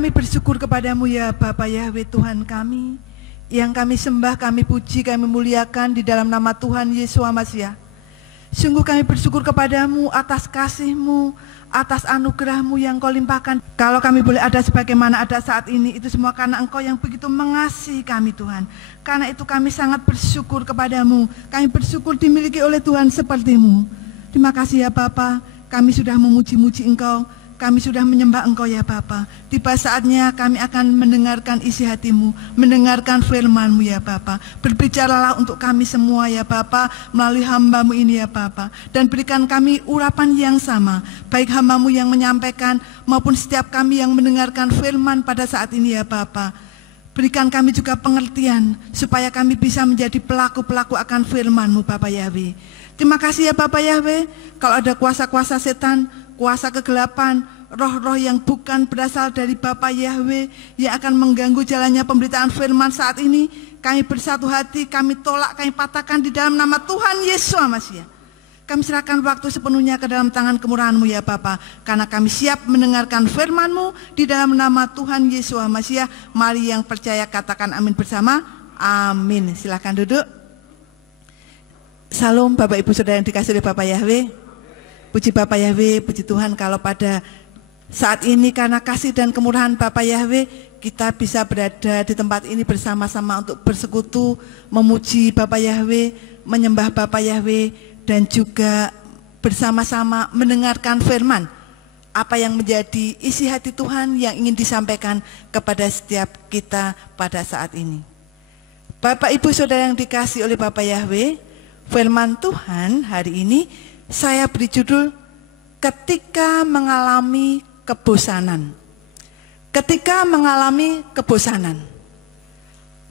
kami bersyukur kepadamu ya Bapa Yahweh Tuhan kami, yang kami sembah, kami puji, kami muliakan di dalam nama Tuhan Yesus Masiah. Sungguh kami bersyukur kepadamu atas kasih-Mu, atas anugerah-Mu yang Kau limpahkan. Kalau kami boleh ada sebagaimana ada saat ini, itu semua karena Engkau yang begitu mengasihi kami Tuhan. Karena itu kami sangat bersyukur kepadamu. Kami bersyukur dimiliki oleh Tuhan seperti-Mu. Terima kasih ya Bapa, kami sudah memuji-muji Engkau. Kami sudah menyembah Engkau ya Bapa. Tiba saatnya kami akan mendengarkan isi hati-Mu, mendengarkan firman-Mu ya Bapa. Berbicaralah untuk kami semua ya Bapa, melalui hamba-Mu ini ya Bapa. Dan berikan kami urapan yang sama, baik hamba-Mu yang menyampaikan maupun setiap kami yang mendengarkan firman pada saat ini ya Bapa. Berikan kami juga pengertian supaya kami bisa menjadi pelaku-pelaku akan firman-Mu Bapa Yahweh. Terima kasih ya Bapa Yahweh. Kalau ada kuasa-kuasa setan, kuasa kegelapan, roh-roh yang bukan berasal dari Bapa Yahweh yang akan mengganggu jalannya pemberitaan firman saat ini, kami bersatu hati, kami tolak, kami patahkan di dalam nama Tuhan Yesus Masiah. Kami serahkan waktu sepenuhnya ke dalam tangan kemurahan-Mu ya Bapa, karena kami siap mendengarkan firman-Mu di dalam nama Tuhan Yesus Masiah. Mari yang percaya katakan amin bersama. Amin. Silakan duduk. Salam Bapak Ibu Saudara yang dikasihi oleh Bapa Yahweh. Puji Bapa Yahweh, puji Tuhan kalau pada saat ini karena kasih dan kemurahan Bapa Yahweh, kita bisa berada di tempat ini bersama-sama untuk bersekutu, memuji Bapa Yahweh, menyembah Bapa Yahweh, dan juga bersama-sama mendengarkan firman. Apa yang menjadi isi hati Tuhan yang ingin disampaikan kepada setiap kita pada saat ini. Bapak Ibu Saudara yang dikasihi oleh Bapa Yahweh, firman Tuhan hari ini saya beri judul ketika mengalami kebosanan. Ketika mengalami kebosanan.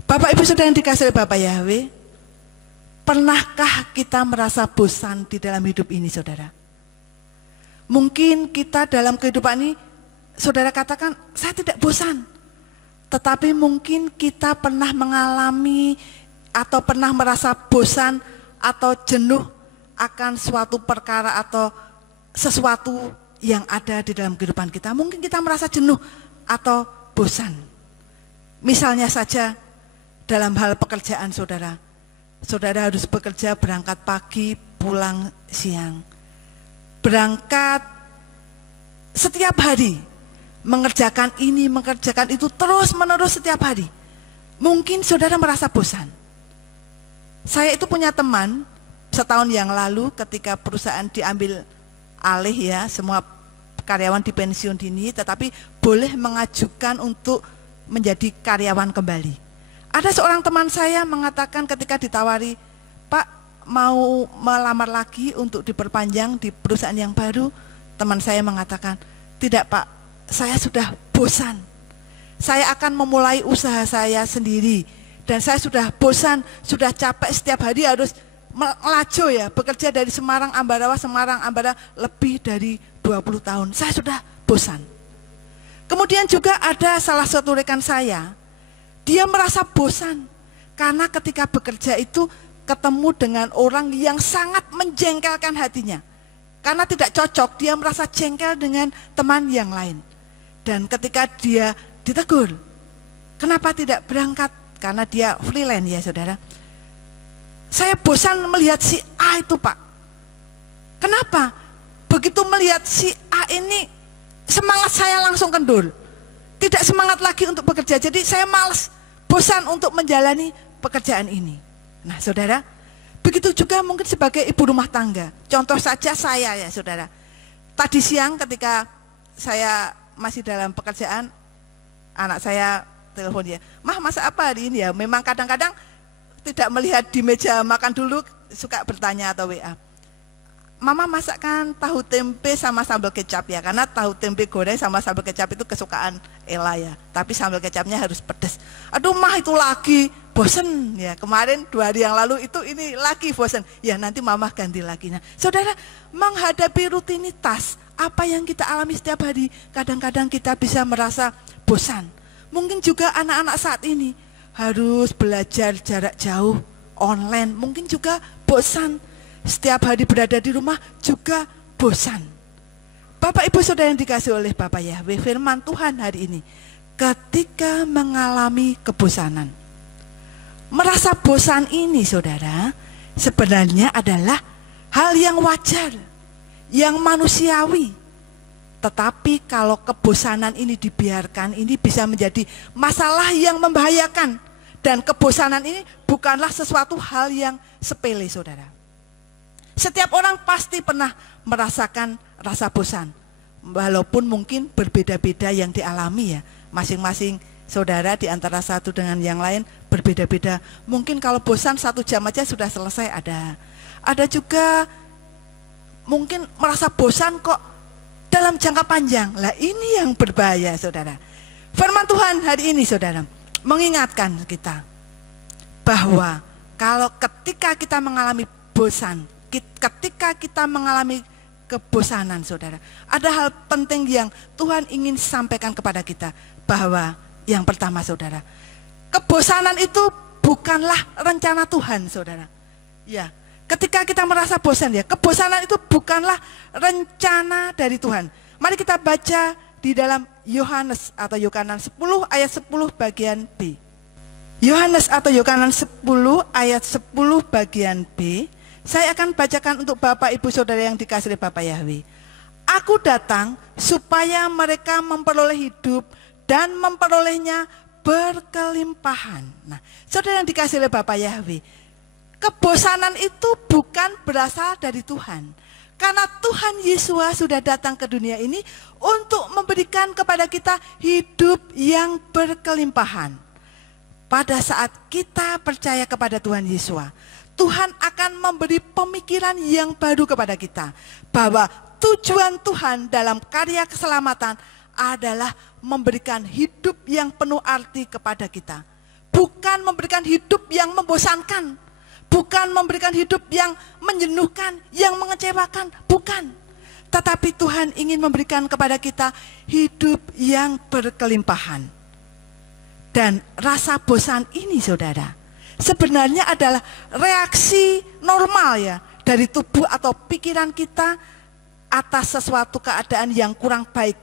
Bapak Ibu Saudara yang dikasihi oleh Bapa Yahweh, pernahkah kita merasa bosan di dalam hidup ini Saudara? Mungkin kita dalam kehidupan ini, Saudara katakan, saya tidak bosan. Tetapi mungkin kita pernah mengalami atau pernah merasa bosan atau jenuh akan suatu perkara atau sesuatu yang ada di dalam kehidupan kita. Mungkin kita merasa jenuh atau bosan. Misalnya saja dalam hal pekerjaan Saudara. Saudara harus bekerja berangkat pagi, pulang siang. Berangkat setiap hari, mengerjakan ini, mengerjakan itu terus menerus setiap hari. Mungkin Saudara merasa bosan. Saya itu punya teman, setahun yang lalu ketika perusahaan diambil alih ya, semua karyawan dipensiun dini, tetapi boleh mengajukan untuk menjadi karyawan kembali. Ada seorang teman saya mengatakan ketika ditawari, Pak mau melamar lagi untuk diperpanjang di perusahaan yang baru, teman saya mengatakan, tidak Pak, saya sudah bosan. Saya akan memulai usaha saya sendiri dan saya sudah bosan, sudah capek setiap hari harus melaju ya, bekerja dari Semarang Ambarawa lebih dari 20 tahun. Saya sudah bosan. Kemudian juga ada salah satu rekan saya, dia merasa bosan karena ketika bekerja itu ketemu dengan orang yang sangat menjengkelkan hatinya. Karena tidak cocok, dia merasa jengkel dengan teman yang lain. Dan ketika dia ditegur, kenapa tidak berangkat? Karena dia freelance ya Saudara. Saya bosan melihat si A itu Pak. Kenapa? Begitu melihat si A ini, semangat saya langsung kendor. Tidak semangat lagi untuk bekerja. Jadi saya malas, bosan untuk menjalani pekerjaan ini. Nah Saudara, begitu juga mungkin sebagai ibu rumah tangga. Contoh saja saya ya Saudara. Tadi siang ketika saya masih dalam pekerjaan, anak saya telepon dia, Mah masak apa hari ini ya? Memang kadang-kadang tidak melihat di meja makan dulu, suka bertanya atau WA. Mama masakkan tahu tempe sama sambal kecap ya, karena tahu tempe goreng sama sambal kecap itu kesukaan Ella ya. Tapi sambal kecapnya harus pedas. Aduh Mah itu lagi bosen ya. Kemarin 2 hari yang lalu itu ini lagi bosen. Ya nanti Mama ganti lagi. Nah, Saudara, menghadapi rutinitas apa yang kita alami setiap hari, kadang-kadang kita bisa merasa bosan. Mungkin juga anak-anak saat ini harus belajar jarak jauh, online, mungkin juga bosan. Setiap hari berada di rumah juga bosan. Bapak Ibu Saudara yang dikasihi oleh Bapak Yahweh, firman Tuhan hari ini, ketika mengalami kebosanan. Merasa bosan ini, saudara, sebenarnya adalah hal yang wajar, yang manusiawi. Tetapi kalau kebosanan ini dibiarkan, ini bisa menjadi masalah yang membahayakan. Dan kebosanan ini bukanlah sesuatu hal yang sepele, saudara. Setiap orang pasti pernah merasakan rasa bosan. Walaupun mungkin berbeda-beda yang dialami ya. Masing-masing saudara di antara satu dengan yang lain berbeda-beda. Mungkin kalau bosan 1 jam aja sudah selesai ada. Ada juga mungkin merasa bosan kok dalam jangka panjang. Lah ini yang berbahaya, saudara. Firman Tuhan hari ini, saudara, mengingatkan kita bahwa kalau ketika kita mengalami bosan, ketika kita mengalami kebosanan, saudara, ada hal penting yang Tuhan ingin sampaikan kepada kita. Bahwa yang pertama, saudara, kebosanan itu bukanlah rencana Tuhan, saudara. Ya, ketika kita merasa bosan ya, kebosanan itu bukanlah rencana dari Tuhan. Mari kita baca di dalam Yohanes atau Yohanan 10 ayat 10 bagian B. Yohanes atau Yohanan 10 ayat 10 bagian B. Saya akan bacakan untuk Bapak Ibu Saudara yang dikasihi Bapa Yahweh. Aku datang supaya mereka memperoleh hidup dan memperolehnya berkelimpahan. Nah, saudara yang dikasihi oleh Bapa Yahweh, kebosanan itu bukan berasal dari Tuhan. Karena Tuhan Yesus sudah datang ke dunia ini untuk memberikan kepada kita hidup yang berkelimpahan. Pada saat kita percaya kepada Tuhan Yesus, Tuhan akan memberi pemikiran yang baru kepada kita. Bahwa tujuan Tuhan dalam karya keselamatan adalah memberikan hidup yang penuh arti kepada kita. Bukan memberikan hidup yang membosankan. Bukan memberikan hidup yang menjenuhkan, yang mengecewakan. Bukan. Tetapi Tuhan ingin memberikan kepada kita hidup yang berkelimpahan. Dan rasa bosan ini, saudara, sebenarnya adalah reaksi normal ya dari tubuh atau pikiran kita atas sesuatu keadaan yang kurang baik,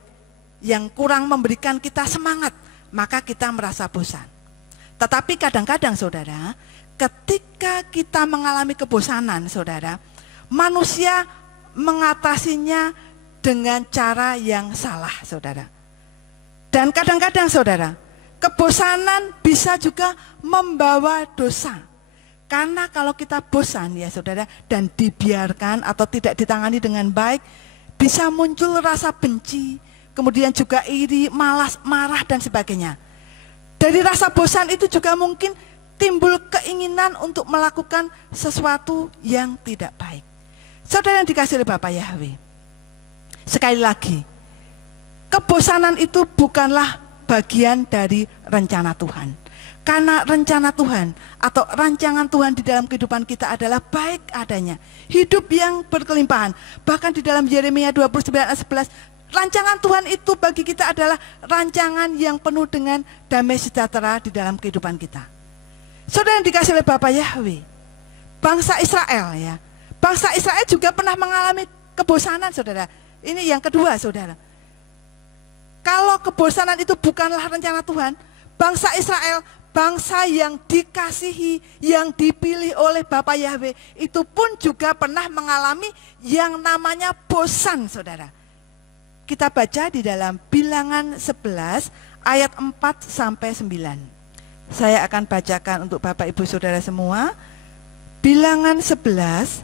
yang kurang memberikan kita semangat, maka kita merasa bosan. Tetapi kadang-kadang, saudara, ketika kita mengalami kebosanan, saudara, manusia mengatasinya dengan cara yang salah, saudara. Dan kadang-kadang, saudara, kebosanan bisa juga membawa dosa. Karena kalau kita bosan ya saudara, dan dibiarkan atau tidak ditangani dengan baik, bisa muncul rasa benci, kemudian juga iri, malas, marah dan sebagainya. Dari rasa bosan itu juga mungkin timbul keinginan untuk melakukan sesuatu yang tidak baik. Saudara yang dikasihi oleh Bapa Yahweh, sekali lagi, kebosanan itu bukanlah bagian dari rencana Tuhan. Karena rencana Tuhan atau rancangan Tuhan di dalam kehidupan kita adalah baik adanya, hidup yang berkelimpahan. Bahkan di dalam Yeremia 29 ayat 11, rancangan Tuhan itu bagi kita adalah rancangan yang penuh dengan damai sejahtera di dalam kehidupan kita. Saudara yang dikasihi oleh Bapa Yahweh, bangsa Israel ya, bangsa Israel juga pernah mengalami kebosanan, saudara. Ini yang kedua, saudara. Kalau kebosanan itu bukanlah rencana Tuhan, bangsa Israel, bangsa yang dikasihi, yang dipilih oleh Bapa Yahweh, itu pun juga pernah mengalami yang namanya bosan, saudara. Kita baca di dalam Bilangan 11 ayat 4-9. Saya akan bacakan untuk Bapak Ibu Saudara semua. Bilangan 11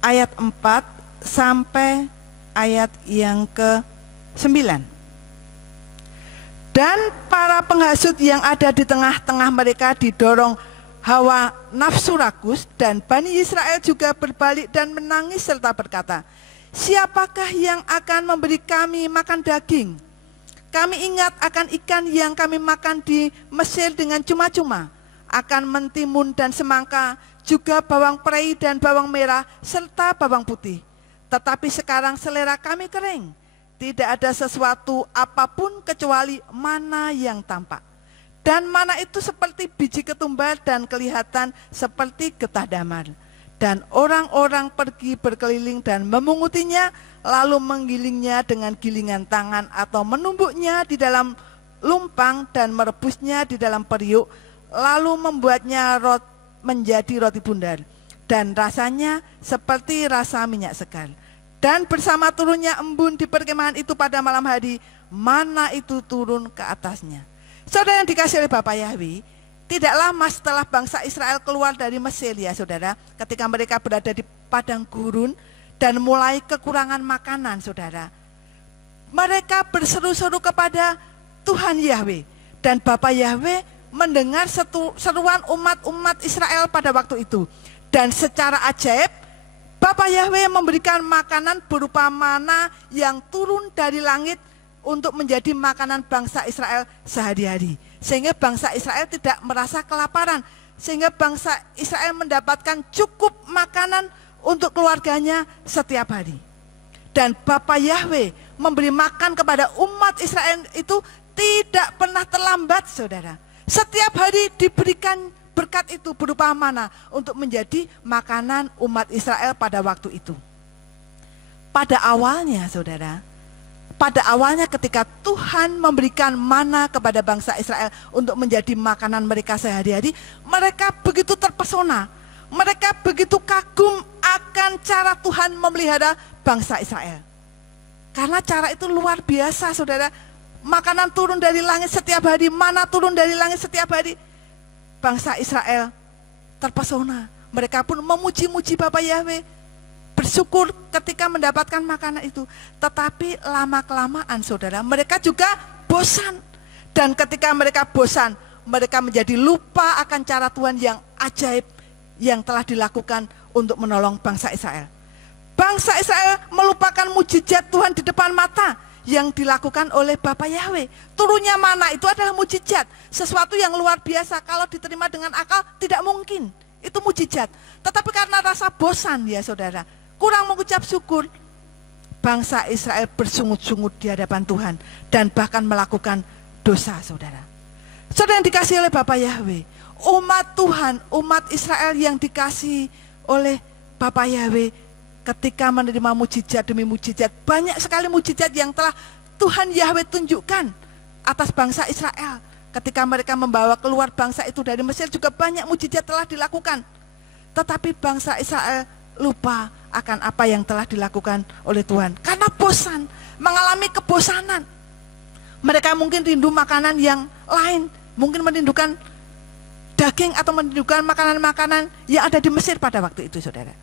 ayat 4 sampai ayat yang ke-9. Dan para penghasut yang ada di tengah-tengah mereka didorong hawa nafsu rakus, dan Bani Israel juga berbalik dan menangis serta berkata, siapakah yang akan memberi kami makan daging? Kami ingat akan ikan yang kami makan di Mesir dengan cuma-cuma, akan mentimun dan semangka, juga bawang prei dan bawang merah, serta bawang putih. Tetapi sekarang selera kami kering, tidak ada sesuatu apapun kecuali mana yang tampak. Dan mana itu seperti biji ketumbar dan kelihatan seperti getah damar. Dan orang-orang pergi berkeliling dan memungutinya, lalu menggilingnya dengan gilingan tangan atau menumbuknya di dalam lumpang dan merebusnya di dalam periuk, lalu membuatnya menjadi roti bundar, dan rasanya seperti rasa minyak segar. Dan bersama turunnya embun di perkemahan itu pada malam hari, mana itu turun ke atasnya. Saudara yang dikasihi oleh Bapa Yahweh, tidak lama setelah bangsa Israel keluar dari Mesir ya saudara, ketika mereka berada di padang gurun dan mulai kekurangan makanan saudara, mereka berseru-seru kepada Tuhan Yahweh, dan Bapa Yahweh mendengar seruan umat Israel pada waktu itu, dan secara ajaib Bapa Yahweh memberikan makanan berupa mana yang turun dari langit untuk menjadi makanan bangsa Israel sehari-hari, sehingga bangsa Israel tidak merasa kelaparan, sehingga bangsa Israel mendapatkan cukup makanan untuk keluarganya setiap hari. Dan Bapa Yahweh memberi makan kepada umat Israel itu tidak pernah terlambat saudara. Setiap hari diberikan berkat itu berupa mana untuk menjadi makanan umat Israel pada waktu itu. Pada awalnya saudara, pada awalnya ketika Tuhan memberikan mana kepada bangsa Israel untuk menjadi makanan mereka sehari-hari, mereka begitu terpesona, mereka begitu kagum akan cara Tuhan memelihara bangsa Israel. Karena cara itu luar biasa saudara. Makanan turun dari langit setiap hari, mana turun dari langit setiap hari. Bangsa Israel terpesona. Mereka pun memuji-muji Bapa Yahweh, bersyukur ketika mendapatkan makanan itu. Tetapi lama-kelamaan saudara, mereka juga bosan. Dan ketika mereka bosan, mereka menjadi lupa akan cara Tuhan yang ajaib yang telah dilakukan untuk menolong bangsa Israel. Bangsa Israel melupakan mujizat Tuhan di depan mata yang dilakukan oleh Bapa Yahweh. Turunnya mana itu adalah mujizat, sesuatu yang luar biasa. Kalau diterima dengan akal tidak mungkin, itu mujizat. Tetapi karena rasa bosan ya saudara, kurang mengucap syukur, bangsa Israel bersungut-sungut di hadapan Tuhan dan bahkan melakukan dosa saudara. Saudara yang dikasihi oleh Bapa Yahweh, umat Tuhan, umat Israel yang dikasihi oleh Bapa Yahweh, ketika menerima mujizat demi mujizat, banyak sekali mujizat yang telah Tuhan Yahweh tunjukkan atas bangsa Israel. Ketika mereka membawa keluar bangsa itu dari Mesir, juga banyak mujizat telah dilakukan. Tetapi bangsa Israel lupa akan apa yang telah dilakukan oleh Tuhan. Karena bosan, mengalami kebosanan. Mereka mungkin rindu makanan yang lain, mungkin merindukan daging atau merindukan makanan-makanan yang ada di Mesir pada waktu itu saudara.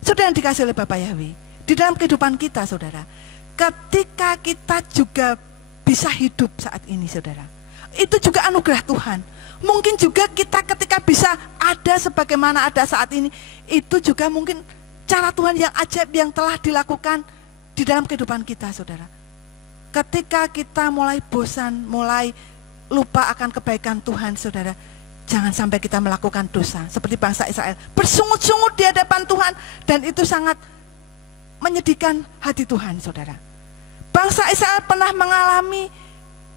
Saudara yang dikasihi oleh Bapa Yahweh, di dalam kehidupan kita saudara, ketika kita juga bisa hidup saat ini saudara, itu juga anugerah Tuhan. Mungkin juga kita ketika bisa ada sebagaimana ada saat ini, itu juga mungkin cara Tuhan yang ajaib yang telah dilakukan di dalam kehidupan kita saudara. Ketika kita mulai bosan, mulai lupa akan kebaikan Tuhan saudara, jangan sampai kita melakukan dosa seperti bangsa Israel, bersungut-sungut di hadapan Tuhan, dan itu sangat menyedihkan hati Tuhan saudara. Bangsa Israel pernah mengalami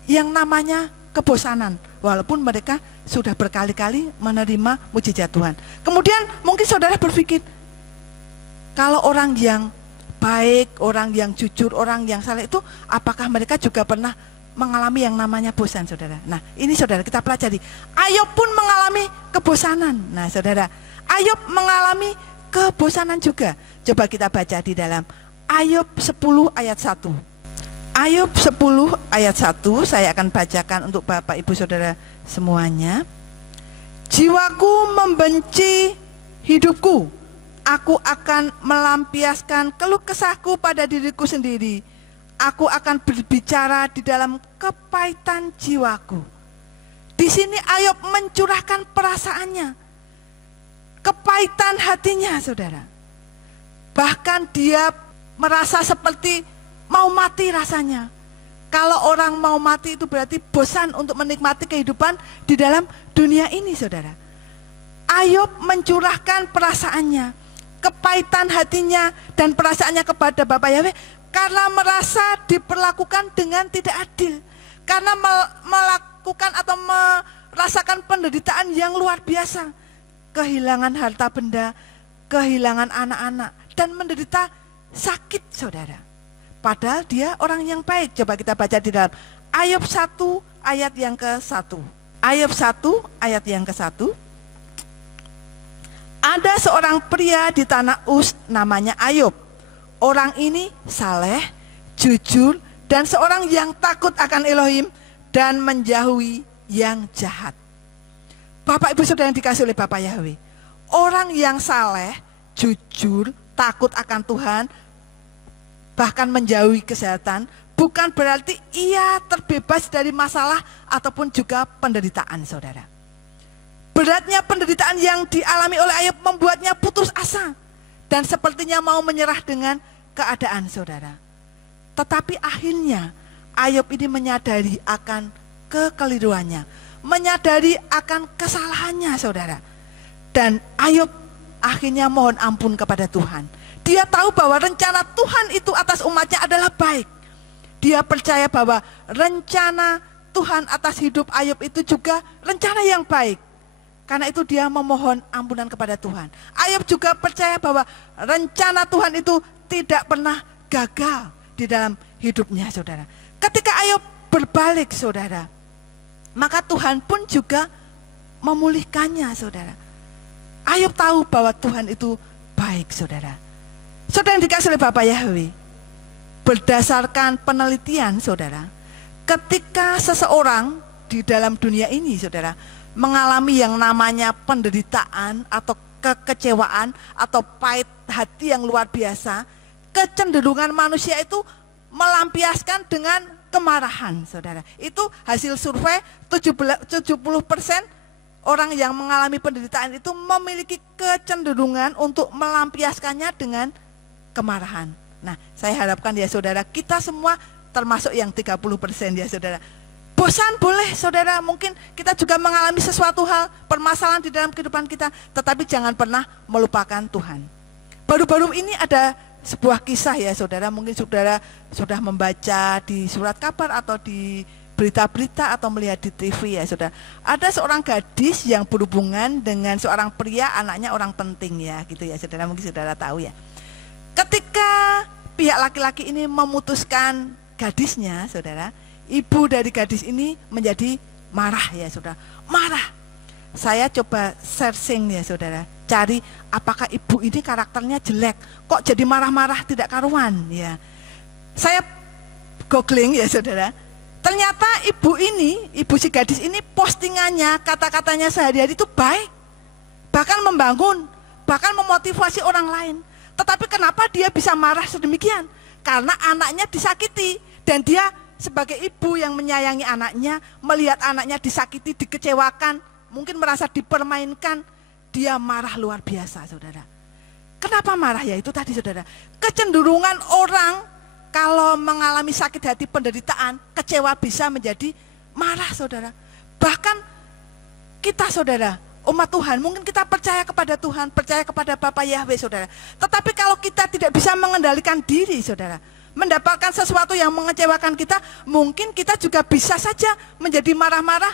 yang namanya kebosanan, walaupun mereka sudah berkali-kali menerima mujizat Tuhan. Kemudian mungkin saudara berpikir, kalau orang yang baik, orang yang jujur, orang yang saleh itu, apakah mereka juga pernah mengalami yang namanya bosan saudara? Nah ini saudara kita pelajari. Ayub pun mengalami kebosanan. Nah saudara, Ayub mengalami kebosanan juga. Coba kita baca di dalam Ayub 10 ayat 1. Ayub 10 ayat 1 saya akan bacakan untuk Bapak Ibu Saudara semuanya. Jiwaku membenci hidupku, aku akan melampiaskan keluh kesahku pada diriku sendiri. Aku akan berbicara di dalam kepahitan jiwaku. Di sini Ayub mencurahkan perasaannya, kepahitan hatinya saudara. Bahkan dia merasa seperti mau mati rasanya. Kalau orang mau mati itu berarti bosan untuk menikmati kehidupan di dalam dunia ini saudara. Ayub mencurahkan perasaannya, kepahitan hatinya dan perasaannya kepada Bapa Yahweh, karena merasa diperlakukan dengan tidak adil, karena melakukan atau merasakan penderitaan yang luar biasa, kehilangan harta benda, kehilangan anak-anak, dan menderita sakit saudara. Padahal dia orang yang baik. Coba kita baca di dalam Ayub 1 ayat yang ke-1. Ayub 1 ayat yang ke-1. Ada seorang pria di tanah Uz namanya Ayub. Orang ini saleh, jujur, dan seorang yang takut akan Elohim dan menjauhi yang jahat. Bapak Ibu Saudara yang dikasih oleh Bapak Yahweh, orang yang saleh, jujur, takut akan Tuhan, bahkan menjauhi kejahatan, bukan berarti ia terbebas dari masalah ataupun juga penderitaan, saudara. Beratnya penderitaan yang dialami oleh Ayub membuatnya putus asa dan sepertinya mau menyerah dengan keadaan, saudara. Tetapi akhirnya Ayub ini menyadari akan kekeliruannya, menyadari akan kesalahannya, saudara. Dan Ayub akhirnya mohon ampun kepada Tuhan. Dia tahu bahwa rencana Tuhan itu atas umatnya adalah baik. Dia percaya bahwa rencana Tuhan atas hidup Ayub itu juga rencana yang baik. Karena itu dia memohon ampunan kepada Tuhan. Ayub juga percaya bahwa rencana Tuhan itu tidak pernah gagal di dalam hidupnya, saudara. Ketika Ayub berbalik, saudara, maka Tuhan pun juga memulihkannya, saudara. Ayub tahu bahwa Tuhan itu baik, saudara. Saudara yang dikasih oleh Bapak Yahweh, berdasarkan penelitian, saudara, ketika seseorang di dalam dunia ini, saudara, mengalami yang namanya penderitaan atau kekecewaan atau pahit hati yang luar biasa, kecenderungan manusia itu melampiaskan dengan kemarahan, saudara. Itu hasil survei 70% orang yang mengalami penderitaan itu memiliki kecenderungan untuk melampiaskannya dengan kemarahan. Nah, saya harapkan ya saudara, kita semua termasuk yang 30% ya saudara. Bosan boleh saudara, mungkin kita juga mengalami sesuatu hal, permasalahan di dalam kehidupan kita, tetapi jangan pernah melupakan Tuhan. Baru-baru ini ada sebuah kisah ya saudara, mungkin saudara sudah membaca di surat kabar atau di berita-berita atau melihat di TV ya saudara. Ada seorang gadis yang berhubungan dengan seorang pria, anaknya orang penting ya gitu ya saudara, mungkin saudara tahu ya. Ketika pihak laki-laki ini memutuskan gadisnya saudara, ibu dari gadis ini menjadi marah ya saudara, marah. Saya coba searching ya saudara, cari apakah ibu ini karakternya jelek, kok jadi marah-marah tidak karuan ya. Saya googling ya saudara, ternyata ibu ini, ibu si gadis ini postingannya, kata-katanya sehari-hari itu baik, bahkan membangun, bahkan memotivasi orang lain. Tetapi kenapa dia bisa marah sedemikian? Karena anaknya disakiti dan dia sebagai ibu yang menyayangi anaknya, melihat anaknya disakiti, dikecewakan, mungkin merasa dipermainkan, dia marah luar biasa saudara. Kenapa marah? Ya itu tadi saudara, kecenderungan orang kalau mengalami sakit hati, penderitaan, kecewa bisa menjadi marah saudara. Bahkan kita saudara, umat Tuhan, mungkin kita percaya kepada Tuhan, percaya kepada Bapak Yahweh saudara. Tetapi kalau kita tidak bisa mengendalikan diri saudara, mendapatkan sesuatu yang mengecewakan kita, mungkin kita juga bisa saja menjadi marah-marah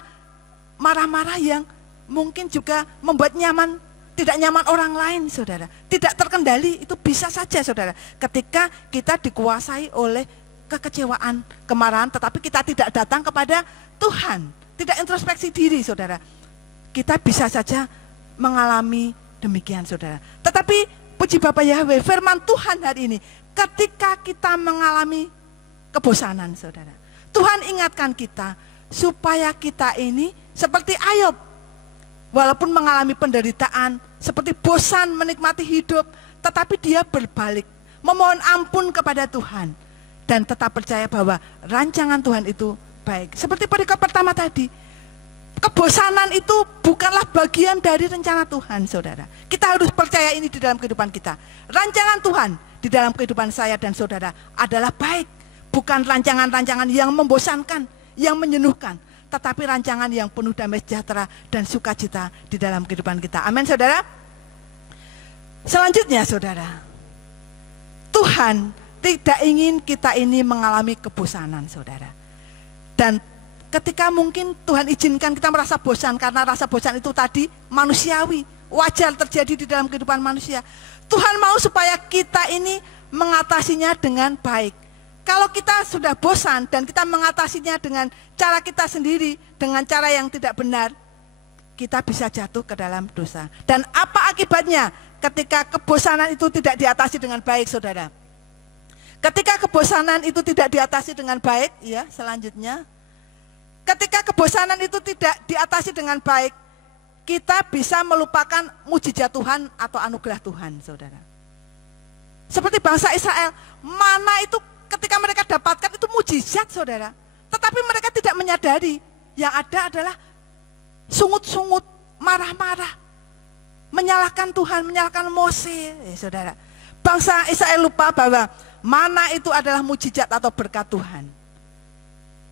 yang mungkin juga membuat tidak nyaman orang lain saudara, tidak terkendali. Itu bisa saja saudara, ketika kita dikuasai oleh kekecewaan, kemarahan, tetapi kita tidak datang kepada Tuhan, tidak introspeksi diri saudara, kita bisa saja mengalami demikian saudara. Tetapi puji Bapak Yahweh, firman Tuhan hari ini, ketika kita mengalami kebosanan saudara, Tuhan ingatkan kita supaya kita ini seperti Ayub, walaupun mengalami penderitaan, seperti bosan menikmati hidup, tetapi dia berbalik, memohon ampun kepada Tuhan, dan tetap percaya bahwa rancangan Tuhan itu baik. Seperti perikop pertama tadi, kebosanan itu bukanlah bagian dari rencana Tuhan saudara. Kita harus percaya ini di dalam kehidupan kita. Rancangan Tuhan di dalam kehidupan saya dan saudara adalah baik, bukan rancangan-rancangan yang membosankan, yang menyenuhkan, tetapi rancangan yang penuh damai sejahtera dan sukacita di dalam kehidupan kita. Amin saudara. Selanjutnya saudara, Tuhan tidak ingin kita ini mengalami kebosanan saudara. Dan ketika mungkin Tuhan izinkan kita merasa bosan, karena rasa bosan itu tadi manusiawi, wajar terjadi di dalam kehidupan manusia. Tuhan mau supaya kita ini mengatasinya dengan baik. Kalau kita sudah bosan dan kita mengatasinya dengan cara kita sendiri, dengan cara yang tidak benar, kita bisa jatuh ke dalam dosa. Dan apa akibatnya ketika kebosanan itu tidak diatasi dengan baik, saudara? Ketika kebosanan itu tidak diatasi dengan baik, ya, selanjutnya, ketika kebosanan itu tidak diatasi dengan baik, kita bisa melupakan mujizat Tuhan atau anugerah Tuhan, saudara. Seperti bangsa Israel, mana itu ketika mereka dapatkan itu mujizat, saudara. Tetapi mereka tidak menyadari, yang ada adalah sungut-sungut, marah-marah, menyalahkan Tuhan, menyalahkan Mose, ya, saudara. Bangsa Israel lupa bahwa mana itu adalah mujizat atau berkat Tuhan.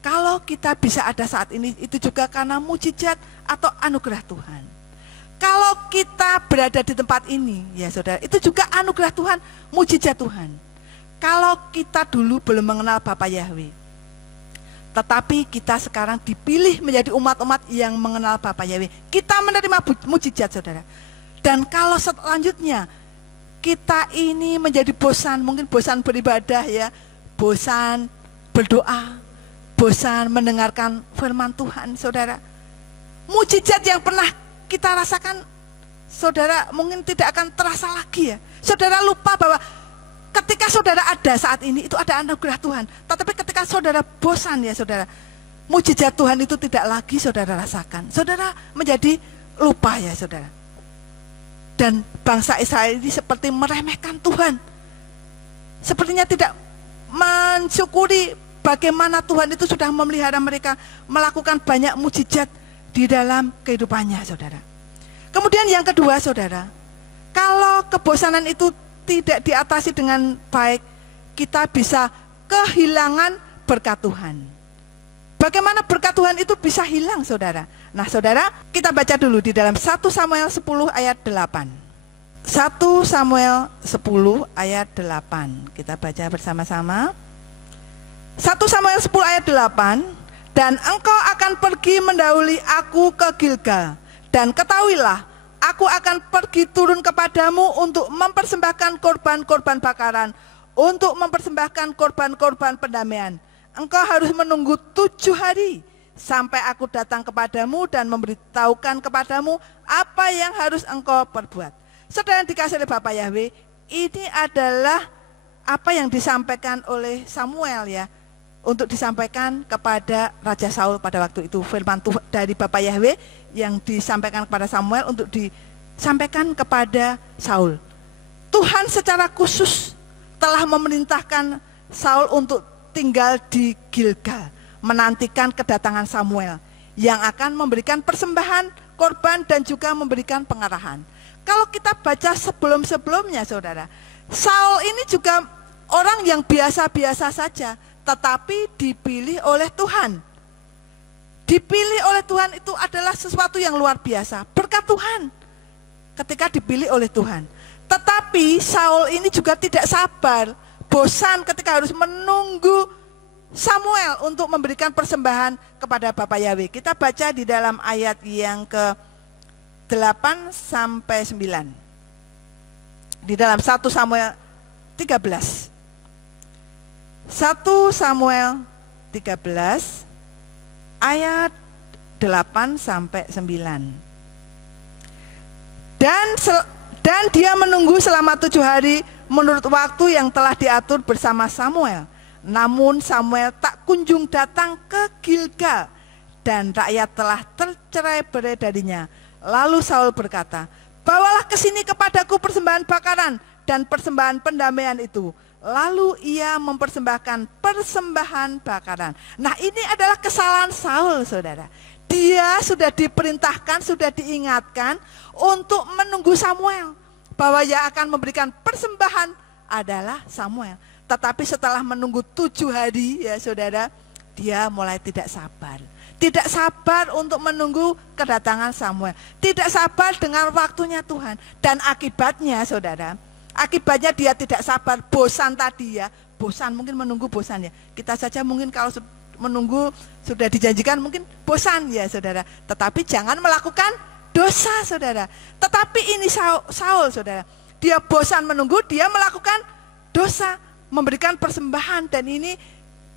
Kalau kita bisa ada saat ini, itu juga karena mujizat atau anugerah Tuhan. Kalau kita berada di tempat ini, ya saudara, itu juga anugerah Tuhan, mujizat Tuhan. Kalau kita dulu belum mengenal Bapa Yahweh, tetapi kita sekarang dipilih menjadi umat-umat yang mengenal Bapa Yahweh, kita menerima mujizat, saudara. Dan kalau selanjutnya kita ini menjadi bosan, mungkin bosan beribadah, ya, bosan berdoa, bosan mendengarkan firman Tuhan, saudara. Mujizat yang pernah kita rasakan, saudara, mungkin tidak akan terasa lagi, ya. Saudara lupa bahwa ketika saudara ada saat ini, itu ada anugerah Tuhan. Tetapi ketika saudara bosan, ya saudara, mujizat Tuhan itu tidak lagi saudara rasakan. Saudara menjadi lupa, ya saudara. Dan bangsa Israel ini seperti meremehkan Tuhan. Sepertinya tidak mensyukuri bagaimana Tuhan itu sudah memelihara mereka, melakukan banyak mujizat di dalam kehidupannya, saudara. Kemudian yang kedua, saudara, kalau kebosanan itu tidak diatasi dengan baik, kita bisa kehilangan berkat Tuhan. Bagaimana berkat Tuhan itu bisa hilang, saudara? Nah, saudara, kita baca dulu di dalam 1 Samuel 10 ayat 8. 1 Samuel 10 ayat 8. Kita baca bersama-sama. 1 Samuel 10 ayat 8. Dan engkau akan pergi mendahului aku ke Gilgal, dan ketahuilah, aku akan pergi turun kepadamu untuk mempersembahkan korban-korban bakaran, untuk mempersembahkan korban-korban pendamaian. Engkau harus menunggu 7 hari sampai aku datang kepadamu dan memberitahukan kepadamu apa yang harus engkau perbuat. Saudara yang dikasihi oleh Bapa Yahweh, ini adalah apa yang disampaikan oleh Samuel, ya, untuk disampaikan kepada Raja Saul pada waktu itu. Firman Tuhan dari Bapa Yahweh yang disampaikan kepada Samuel untuk disampaikan kepada Saul. Tuhan secara khusus telah memerintahkan Saul untuk tinggal di Gilgal, menantikan kedatangan Samuel yang akan memberikan persembahan, korban, dan juga memberikan pengarahan. Kalau kita baca sebelum-sebelumnya, saudara, Saul ini juga orang yang biasa-biasa saja, tetapi dipilih oleh Tuhan. Dipilih oleh Tuhan itu adalah sesuatu yang luar biasa, berkat Tuhan ketika dipilih oleh Tuhan. Tetapi Saul ini juga tidak sabar, bosan ketika harus menunggu Samuel untuk memberikan persembahan kepada Bapa Yahweh. Kita baca di dalam ayat yang ke-8 sampai 9. Di dalam 1 Samuel 13. 1 Samuel 13 ayat 8 sampai 9. Dan dia menunggu selama 7 hari menurut waktu yang telah diatur bersama Samuel. Namun Samuel tak kunjung datang ke Gilgal, dan rakyat telah tercerai-berai darinya. Lalu Saul berkata, bawalah ke sini kepadaku persembahan bakaran dan persembahan pendamaian itu. Lalu ia mempersembahkan persembahan bakaran. Nah, ini adalah kesalahan Saul, saudara. Dia sudah diperintahkan, sudah diingatkan untuk menunggu Samuel, bahwa yang akan memberikan persembahan adalah Samuel. Tetapi setelah menunggu 7 hari, ya saudara, dia mulai tidak sabar. Tidak sabar untuk menunggu kedatangan Samuel. Tidak sabar dengan waktunya Tuhan. Dan akibatnya, saudara, akibatnya dia tidak sabar, bosan tadi, ya. Bosan, mungkin menunggu bosan, ya. Kita saja mungkin kalau menunggu sudah dijanjikan mungkin bosan, ya saudara. Tetapi jangan melakukan dosa, saudara. Tetapi ini Saul, saudara. Dia bosan menunggu, dia melakukan dosa. memberikan persembahan, dan ini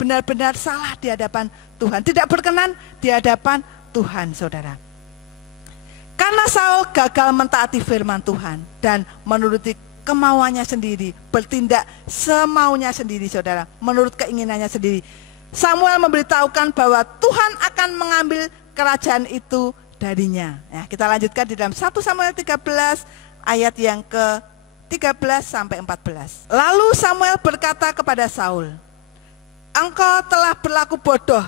benar-benar salah di hadapan Tuhan, tidak berkenan di hadapan Tuhan, saudara. Karena Saul gagal mentaati firman Tuhan dan menuruti kemauannya sendiri, bertindak semaunya sendiri, saudara, menurut keinginannya sendiri, Samuel memberitahukan bahwa Tuhan akan mengambil kerajaan itu darinya. Ya, kita lanjutkan di dalam 1 Samuel 13 ayat yang ke-13 sampai 14. Lalu Samuel berkata kepada Saul, "Engkau telah berlaku bodoh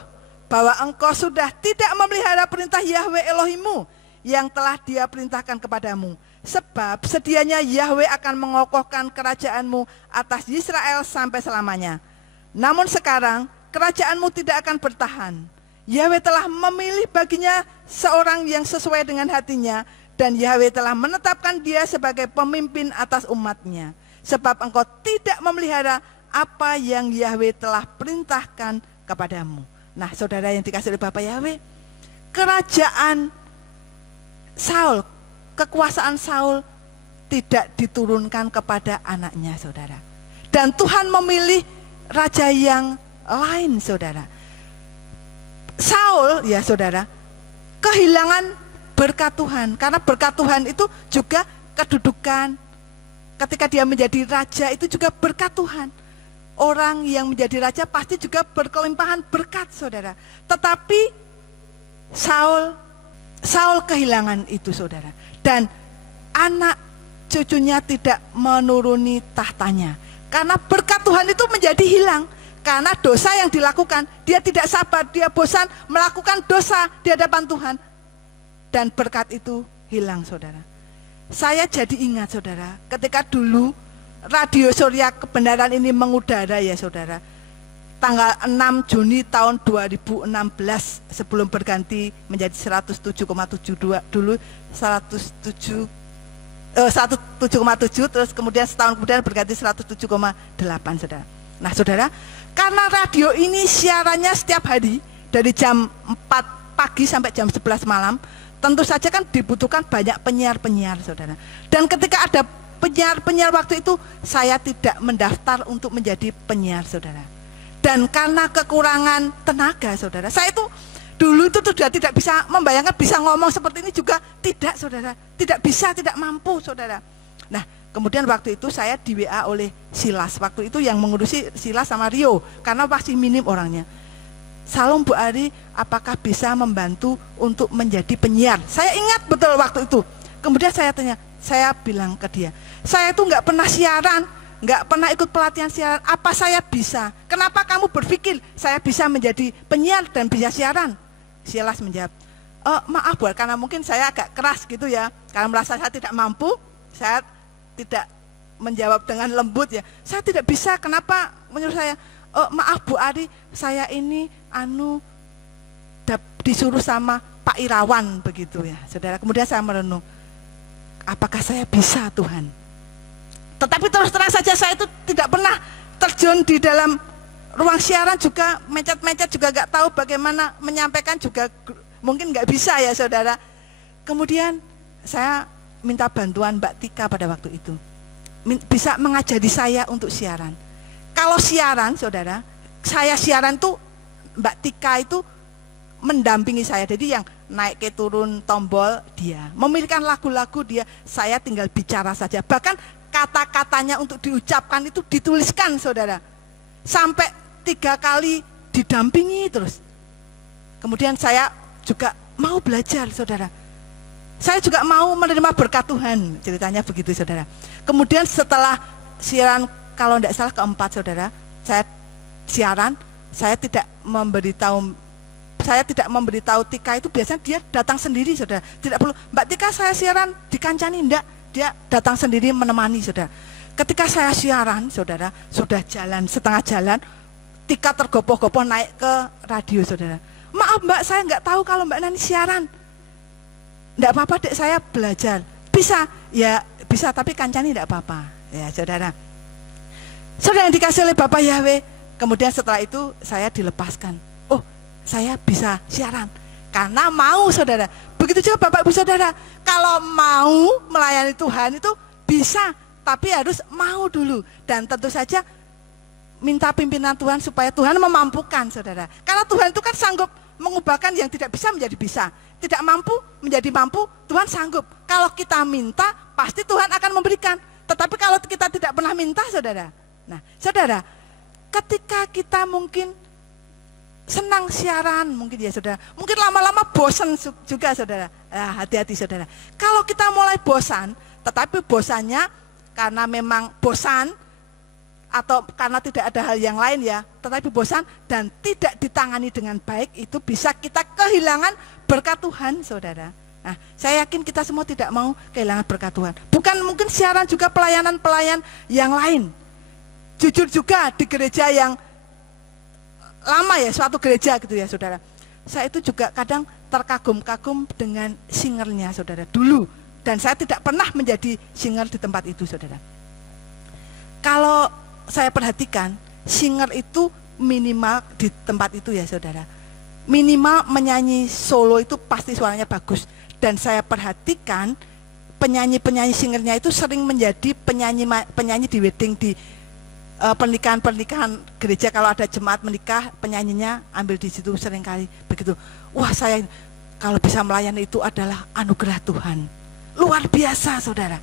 bahwa engkau sudah tidak memelihara perintah Yahwe Elohimmu yang telah Dia perintahkan kepadamu. Sebab sedianya Yahwe akan mengokohkan kerajaanmu atas Israel sampai selamanya. Namun sekarang kerajaanmu tidak akan bertahan. Yahwe telah memilih baginya seorang yang sesuai dengan hatinya, dan Yahwe telah menetapkan dia sebagai pemimpin atas umatnya. Sebab engkau tidak memelihara apa yang Yahwe telah perintahkan kepadamu." Nah, saudara yang dikasihi oleh Bapa Yahwe, kerajaan Saul, kekuasaan Saul tidak diturunkan kepada anaknya, saudara. Dan Tuhan memilih raja yang lain, saudara. Saul, ya saudara, kehilangan berkat Tuhan, karena berkat Tuhan itu juga kedudukan. Ketika dia menjadi raja itu juga berkat Tuhan. Orang yang menjadi raja pasti juga berkelimpahan berkat, saudara. Tetapi Saul kehilangan itu, saudara. Dan anak cucunya tidak menuruni tahtanya. Karena berkat Tuhan itu menjadi hilang. Karena dosa yang dilakukan, dia tidak sabar, dia bosan melakukan dosa di hadapan Tuhan. Dan berkat itu hilang, saudara. Saya jadi ingat, saudara, ketika dulu Radio Surya Kebenaran ini mengudara, ya saudara, tanggal 6 Juni tahun 2016, sebelum berganti menjadi 107,72, dulu 107,7, terus kemudian setahun kemudian berganti 107,8, saudara. Nah, saudara, karena radio ini siarannya setiap hari dari jam 4 pagi sampai jam 11 malam, tentu saja kan dibutuhkan banyak penyiar-penyiar, saudara. Dan ketika ada penyiar-penyiar waktu itu, saya tidak mendaftar untuk menjadi penyiar, saudara. Dan karena kekurangan tenaga, saudara, saya itu dulu itu sudah tidak bisa membayangkan bisa ngomong seperti ini juga tidak, saudara. Tidak bisa, tidak mampu, saudara. Nah, kemudian waktu itu saya di WA oleh Silas. Waktu itu yang mengurusi Silas sama Rio, karena masih minim orangnya. "Salam Bu Ari, apakah bisa membantu untuk menjadi penyiar?" Saya ingat betul waktu itu. Kemudian saya bilang ke dia, "Saya itu nggak pernah siaran, nggak pernah ikut pelatihan siaran, apa saya bisa? Kenapa kamu berpikir saya bisa menjadi penyiar dan bisa siaran?" Silas menjawab, "Maaf Bu, karena mungkin saya agak keras gitu ya, karena merasa saya tidak mampu, saya tidak menjawab dengan lembut ya. Saya tidak bisa, kenapa menurut saya? Maaf Bu Ari, saya ini disuruh sama Pak Irawan begitu ya, saudara." Kemudian saya merenung, apakah saya bisa, Tuhan? Tetapi terus terang saja saya itu tidak pernah terjun di dalam ruang siaran, juga mencet-mencet juga nggak tahu bagaimana menyampaikan, juga mungkin nggak bisa ya, saudara. Kemudian saya minta bantuan Mbak Tika pada waktu itu, bisa mengajari saya untuk siaran. Kalau siaran, saudara, saya siaran tuh Mbak Tika itu mendampingi saya. Jadi yang naik ke turun tombol dia, memilihkan lagu-lagu dia, saya tinggal bicara saja. Bahkan kata-katanya untuk diucapkan itu dituliskan, saudara. Sampai 3 kali didampingi terus. Kemudian saya juga mau belajar, saudara. Saya juga mau menerima berkat Tuhan, ceritanya begitu, saudara. Kemudian setelah siaran, kalau tidak salah keempat, saudara, saya siaran, saya tidak memberitahu Tika itu, biasanya dia datang sendiri, saudara. Tidak perlu, "Mbak Tika saya siaran di Kancani," enggak, dia datang sendiri menemani, saudara. Ketika saya siaran, saudara, sudah jalan, setengah jalan, Tika tergopoh-gopoh naik ke radio, saudara. "Maaf Mbak, saya nggak tahu kalau Mbak Nani siaran." "Enggak apa-apa Dek, saya belajar." "Bisa?" "Ya bisa, tapi Kancani enggak apa-apa." Ya, saudara. Saudara yang dikasih oleh Bapak Yahwe, kemudian setelah itu saya dilepaskan. Oh, saya bisa siaran karena mau, saudara. Begitu juga Bapak Ibu Saudara, kalau mau melayani Tuhan itu bisa, tapi harus mau dulu. Dan tentu saja minta pimpinan Tuhan supaya Tuhan memampukan, saudara. Karena Tuhan itu kan sanggup mengubahkan yang tidak bisa menjadi bisa, tidak mampu menjadi mampu. Tuhan sanggup. Kalau kita minta, pasti Tuhan akan memberikan. Tetapi kalau kita tidak pernah minta, saudara. Nah, saudara, ketika kita mungkin senang siaran, mungkin ya saudara, mungkin lama-lama bosan juga, saudara. Hati-hati, saudara. Kalau kita mulai bosan, tetapi bosannya karena memang bosan, atau karena tidak ada hal yang lain ya, tetapi bosan dan tidak ditangani dengan baik, itu bisa kita kehilangan berkat Tuhan, saudara. Nah, saya yakin kita semua tidak mau kehilangan berkat Tuhan. Bukan mungkin siaran, juga pelayanan-pelayan yang lain. Jujur juga di gereja yang lama ya, suatu gereja gitu ya, saudara. Saya itu juga kadang terkagum-kagum dengan singernya, saudara, dulu. Dan saya tidak pernah menjadi singer di tempat itu, saudara. Kalau saya perhatikan, singer itu minimal di tempat itu ya, saudara. Minimal menyanyi solo itu pasti suaranya bagus. Dan saya perhatikan penyanyi-penyanyi singernya itu sering menjadi penyanyi di wedding, di pernikahan-pernikahan gereja. Kalau ada jemaat menikah, penyanyinya ambil di situ seringkali begitu. Wah, saya kalau bisa melayani itu adalah anugerah Tuhan. Luar biasa, saudara.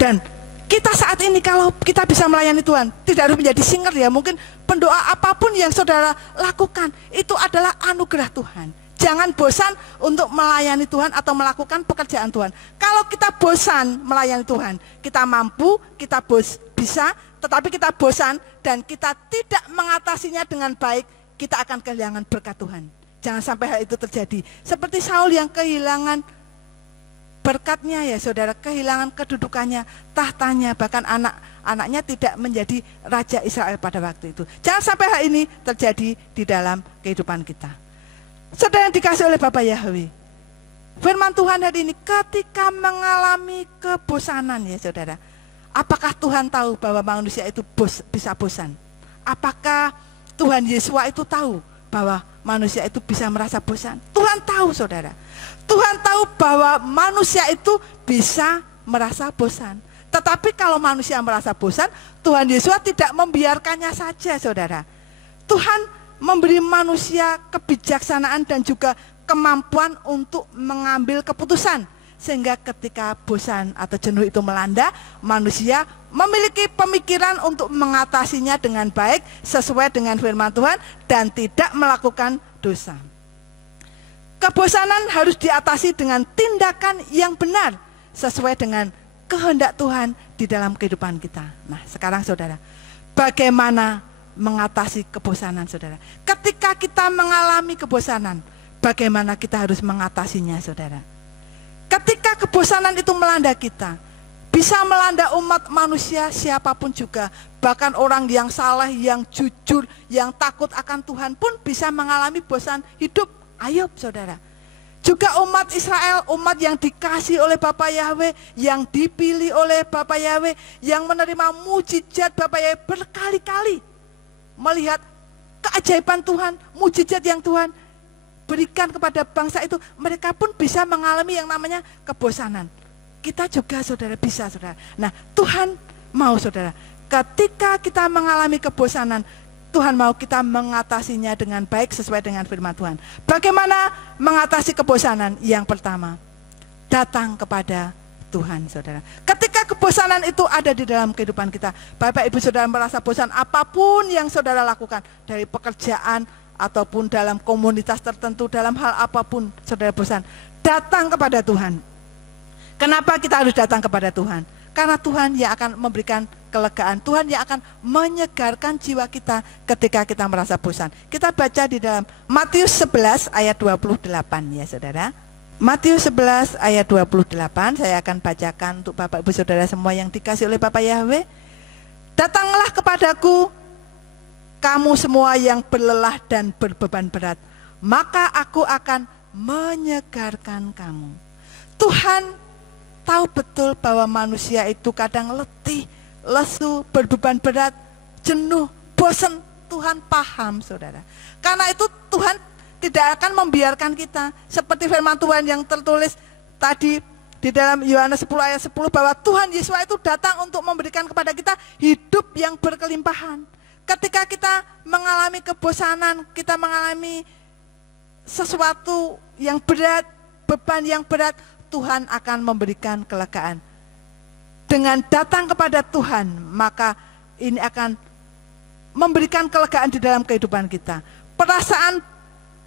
Dan kita saat ini kalau kita bisa melayani Tuhan, tidak harus menjadi singer ya, mungkin pendoa apapun yang saudara lakukan, itu adalah anugerah Tuhan. Jangan bosan untuk melayani Tuhan atau melakukan pekerjaan Tuhan. Kalau kita bosan melayani Tuhan, kita mampu, kita bisa, tetapi kita bosan dan kita tidak mengatasinya dengan baik, kita akan kehilangan berkat Tuhan. Jangan sampai hal itu terjadi. Seperti Saul yang kehilangan berkatnya ya, saudara, kehilangan kedudukannya, tahtanya, bahkan anak-anaknya tidak menjadi raja Israel pada waktu itu. Jangan sampai hal ini terjadi di dalam kehidupan kita. Saudara yang dikasih oleh Bapak Yahweh, firman Tuhan hari ini, ketika mengalami kebosanan ya, saudara, apakah Tuhan tahu bahwa manusia itu bisa bosan? Apakah Tuhan Yesus itu tahu bahwa manusia itu bisa merasa bosan? Tuhan tahu, saudara. Tuhan tahu bahwa manusia itu bisa merasa bosan. Tetapi kalau manusia merasa bosan, Tuhan Yesus tidak membiarkannya saja, saudara. Tuhan memberi manusia kebijaksanaan dan juga kemampuan untuk mengambil keputusan. Sehingga ketika bosan atau jenuh itu melanda, manusia memiliki pemikiran untuk mengatasinya dengan baik, sesuai dengan firman Tuhan, dan tidak melakukan dosa. Kebosanan harus diatasi dengan tindakan yang benar, sesuai dengan kehendak Tuhan di dalam kehidupan kita. Nah, sekarang saudara, bagaimana mengatasi kebosanan, saudara? Ketika kita mengalami kebosanan, bagaimana kita harus mengatasinya, saudara? Ketika kebosanan itu melanda kita, bisa melanda umat manusia siapapun juga, bahkan orang yang saleh, yang jujur, yang takut akan Tuhan pun bisa mengalami bosan hidup. Ayub, saudara. Juga umat Israel, umat yang dikasih oleh Bapak Yahweh, yang dipilih oleh Bapak Yahweh, yang menerima mujizat Bapak Yahweh berkali-kali, melihat keajaiban Tuhan, mujizat yang Tuhan berikan kepada bangsa itu, mereka pun bisa mengalami yang namanya kebosanan. Kita juga, saudara, bisa, saudara. Nah, Tuhan mau, saudara, ketika kita mengalami kebosanan, Tuhan mau kita mengatasinya dengan baik sesuai dengan firman Tuhan. Bagaimana mengatasi kebosanan? Yang pertama, datang kepada Tuhan, saudara. Ketika kebosanan itu ada di dalam kehidupan kita, Bapak Ibu saudara merasa bosan apapun yang saudara lakukan, dari pekerjaan ataupun dalam komunitas tertentu, dalam hal apapun saudara bosan, datang kepada Tuhan. Kenapa kita harus datang kepada Tuhan? Karena Tuhan yang akan memberikan kelegaan, Tuhan yang akan menyegarkan jiwa kita ketika kita merasa bosan. Kita baca di dalam Matius 11 ayat 28 ya, saudara. Matius 11 ayat 28, saya akan bacakan untuk Bapak Ibu saudara semua yang dikasih oleh Bapak Yahweh. Datanglah kepadaku kamu semua yang berlelah dan berbeban berat, maka aku akan menyegarkan kamu. Tuhan tahu betul bahwa manusia itu kadang letih, lesu, berbeban berat, jenuh, bosan. Tuhan paham, saudara. Karena itu Tuhan tidak akan membiarkan kita, seperti firman Tuhan yang tertulis tadi di dalam Yohanes 10 ayat 10, bahwa Tuhan Yesus itu datang untuk memberikan kepada kita hidup yang berkelimpahan. Ketika kita mengalami kebosanan, kita mengalami sesuatu yang berat, beban yang berat, Tuhan akan memberikan kelegaan. Dengan datang kepada Tuhan, maka ini akan memberikan kelegaan di dalam kehidupan kita. Perasaan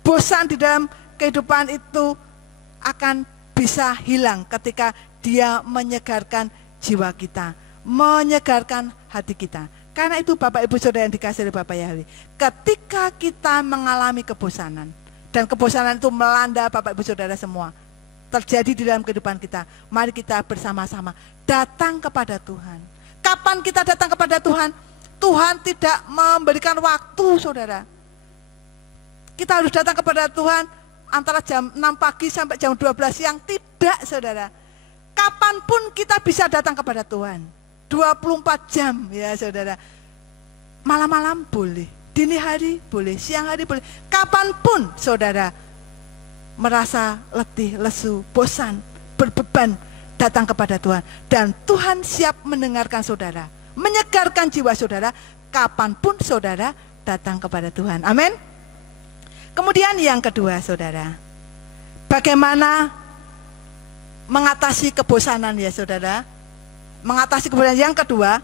bosan di dalam kehidupan itu akan bisa hilang ketika Dia menyegarkan jiwa kita, menyegarkan hati kita. Karena itu Bapak Ibu Saudara yang dikasihi oleh Bapak Yahweh, ketika kita mengalami kebosanan, dan kebosanan itu melanda Bapak Ibu Saudara semua, terjadi di dalam kehidupan kita, mari kita bersama-sama datang kepada Tuhan. Kapan kita datang kepada Tuhan? Tuhan tidak memberikan waktu, saudara. Kita harus datang kepada Tuhan antara jam 6 pagi sampai jam 12 siang, tidak, saudara. Kapanpun kita bisa datang kepada Tuhan, 24 jam ya saudara. Malam-malam boleh, dini hari boleh, siang hari boleh. Kapanpun saudara merasa letih, lesu, bosan, berbeban, datang kepada Tuhan. Dan Tuhan siap mendengarkan saudara, menyegarkan jiwa saudara, kapanpun saudara datang kepada Tuhan. Amin. Kemudian yang kedua saudara, bagaimana mengatasi kebosanan ya saudara. Mengatasi kebosanan yang kedua,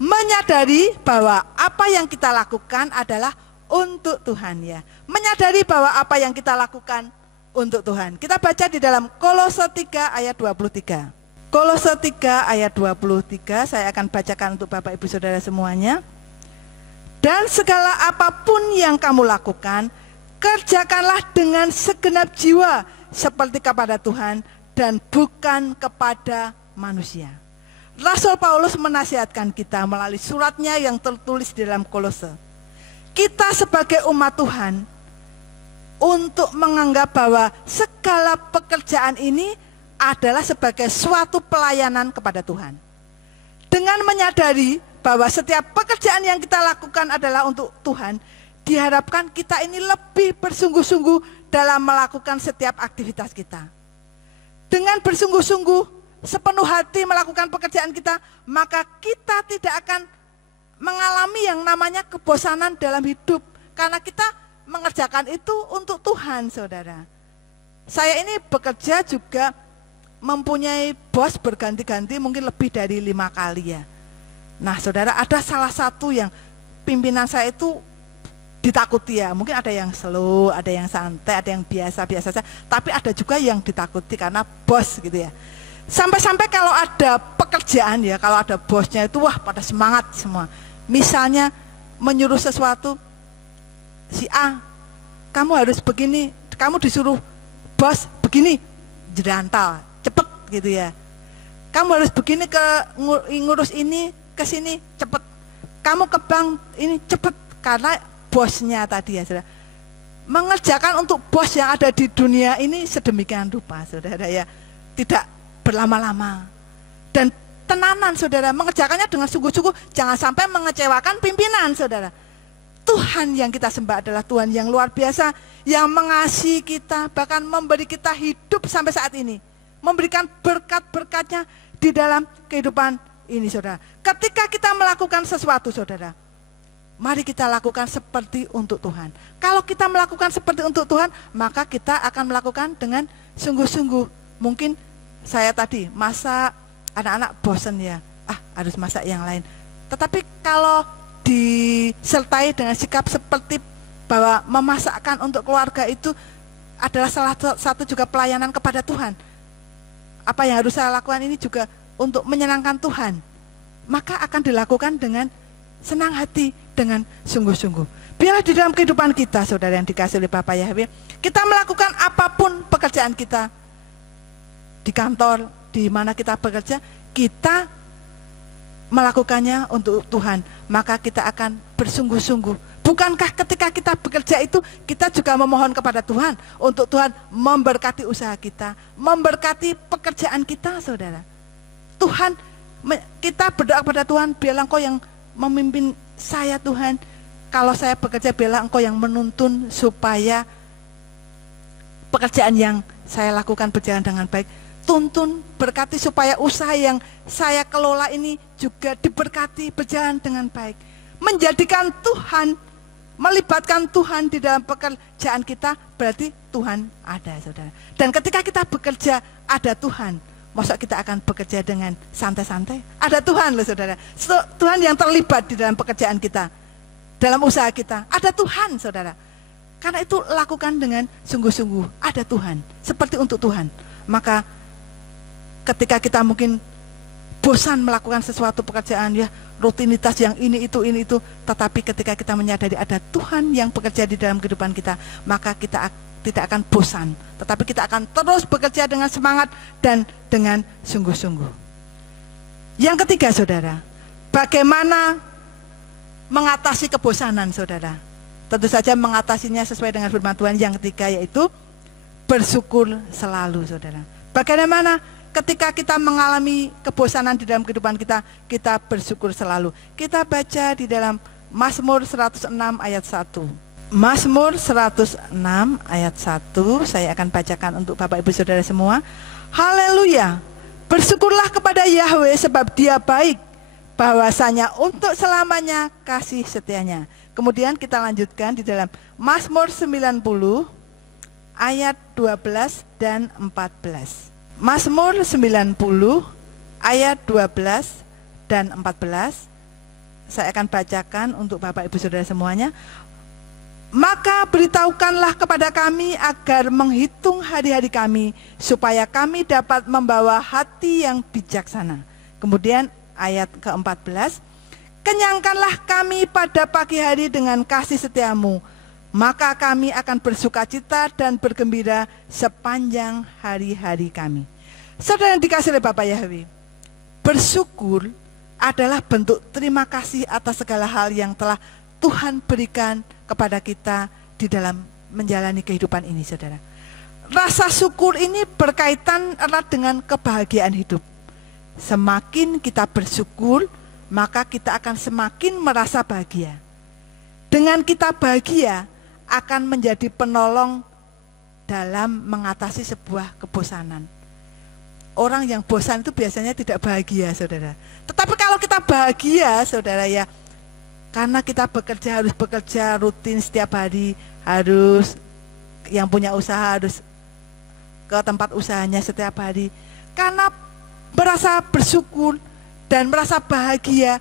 menyadari bahwa apa yang kita lakukan adalah untuk Tuhan ya. Menyadari bahwa apa yang kita lakukan untuk Tuhan. Kita baca di dalam Kolose 3 ayat 23. Kolose 3 ayat 23, saya akan bacakan untuk Bapak Ibu Saudara semuanya. Dan segala apapun yang kamu lakukan, kerjakanlah dengan segenap jiwa seperti kepada Tuhan dan bukan kepada manusia. Rasul Paulus menasihatkan kita melalui suratnya yang tertulis di dalam Kolose. Kita sebagai umat Tuhan untuk menganggap bahwa segala pekerjaan ini adalah sebagai suatu pelayanan kepada Tuhan. Dengan menyadari bahwa setiap pekerjaan yang kita lakukan adalah untuk Tuhan, diharapkan kita ini lebih bersungguh-sungguh dalam melakukan setiap aktivitas kita. Dengan bersungguh-sungguh, sepenuh hati melakukan pekerjaan kita, maka kita tidak akan mengalami yang namanya kebosanan dalam hidup. Karena kita mengerjakan itu untuk Tuhan, saudara. Saya ini bekerja juga mempunyai bos berganti-ganti, mungkin lebih dari 5 kali ya. Nah saudara, ada salah satu yang pimpinan saya itu ditakuti ya, mungkin ada yang slow, ada yang santai, ada yang biasa-biasa saja, tapi ada juga yang ditakuti karena bos gitu ya. Sampai-sampai kalau ada pekerjaan ya, kalau ada bosnya itu wah pada semangat semua. Misalnya menyuruh sesuatu, si A, kamu harus begini, kamu disuruh bos begini, jerantal, cepet gitu ya. Kamu harus begini ngurus ini, ke sini cepet. Kamu ke bank ini cepet, karena bosnya tadi ya saudara. Mengerjakan untuk bos yang ada di dunia ini sedemikian rupa saudara ya, tidak berlama-lama. Dan tenanan saudara, mengerjakannya dengan sungguh-sungguh, jangan sampai mengecewakan pimpinan saudara. Tuhan yang kita sembah adalah Tuhan yang luar biasa, yang mengasihi kita, bahkan memberi kita hidup sampai saat ini, memberikan berkat-berkatnya di dalam kehidupan ini saudara. Ketika kita melakukan sesuatu saudara, mari kita lakukan seperti untuk Tuhan. Kalau kita melakukan seperti untuk Tuhan, maka kita akan melakukan dengan sungguh-sungguh. Mungkin saya tadi masak, anak-anak bosan ya, harus masak yang lain. Tetapi kalau disertai dengan sikap seperti bahwa memasakkan untuk keluarga itu adalah salah satu juga pelayanan kepada Tuhan. Apa yang harus saya lakukan ini juga untuk menyenangkan Tuhan, maka akan dilakukan dengan senang hati, dengan sungguh-sungguh. Biarlah di dalam kehidupan kita, saudara yang dikasihi oleh Bapa Yahweh, kita melakukan apapun pekerjaan kita, di kantor, di mana kita bekerja, kita melakukannya untuk Tuhan, maka kita akan bersungguh-sungguh. Bukankah ketika kita bekerja itu, kita juga memohon kepada Tuhan, untuk Tuhan memberkati usaha kita, memberkati pekerjaan kita, saudara. Tuhan, kita berdoa kepada Tuhan, biarlah Engkau yang memimpin saya Tuhan. Kalau saya bekerja, biarlah Engkau yang menuntun supaya pekerjaan yang saya lakukan berjalan dengan baik. Tuntun, berkati supaya usaha yang saya kelola ini juga diberkati, berjalan dengan baik. menjadikan Tuhan, melibatkan Tuhan di dalam pekerjaan kita, berarti Tuhan ada, saudara. Dan ketika kita bekerja ada Tuhan, masa kita akan bekerja dengan santai-santai? Ada Tuhan loh, saudara. Tuhan yang terlibat di dalam pekerjaan kita, dalam usaha kita. Ada Tuhan, saudara. Karena itu lakukan dengan sungguh-sungguh. Ada Tuhan, seperti untuk Tuhan. Maka ketika kita mungkin bosan melakukan sesuatu pekerjaan, ya rutinitas yang ini itu, tetapi ketika kita menyadari ada Tuhan yang bekerja di dalam kehidupan kita, maka kita tidak akan bosan, tetapi kita akan terus bekerja dengan semangat dan dengan sungguh-sungguh. Yang ketiga, saudara, bagaimana mengatasi kebosanan, saudara? Tentu saja mengatasinya sesuai dengan firman Tuhan. Yang ketiga yaitu bersyukur selalu, saudara. Bagaimana ketika kita mengalami kebosanan di dalam kehidupan kita, kita bersyukur selalu. Kita baca di dalam Mazmur 106 ayat 1. Mazmur 106 ayat 1, saya akan bacakan untuk Bapak Ibu Saudara semua. Haleluya, bersyukurlah kepada Yahweh sebab Dia baik, bahwasanya untuk selamanya kasih setianya. Kemudian kita lanjutkan di dalam Mazmur 90 ayat 12 dan 14. Mazmur 90 ayat 12 dan 14. Saya akan bacakan untuk Bapak Ibu Saudara semuanya. Maka beritahukanlah kepada kami agar menghitung hari-hari kami, supaya kami dapat membawa hati yang bijaksana. Kemudian ayat ke-14. Kenyangkanlah kami pada pagi hari dengan kasih setiamu, maka kami akan bersukacita dan bergembira sepanjang hari-hari kami. Saudara yang dikasihi oleh Bapa Yahweh, bersyukur adalah bentuk terima kasih atas segala hal yang telah Tuhan berikan kepada kita di dalam menjalani kehidupan ini, saudara. Rasa syukur ini berkaitan erat dengan kebahagiaan hidup. Semakin kita bersyukur, maka kita akan semakin merasa bahagia. Dengan kita bahagia, akan menjadi penolong dalam mengatasi sebuah kebosanan. Orang yang bosan itu biasanya tidak bahagia, saudara. Tetapi kalau kita bahagia, saudara, ya, karena kita harus bekerja rutin setiap hari, harus yang punya usaha harus ke tempat usahanya setiap hari. Karena merasa bersyukur dan merasa bahagia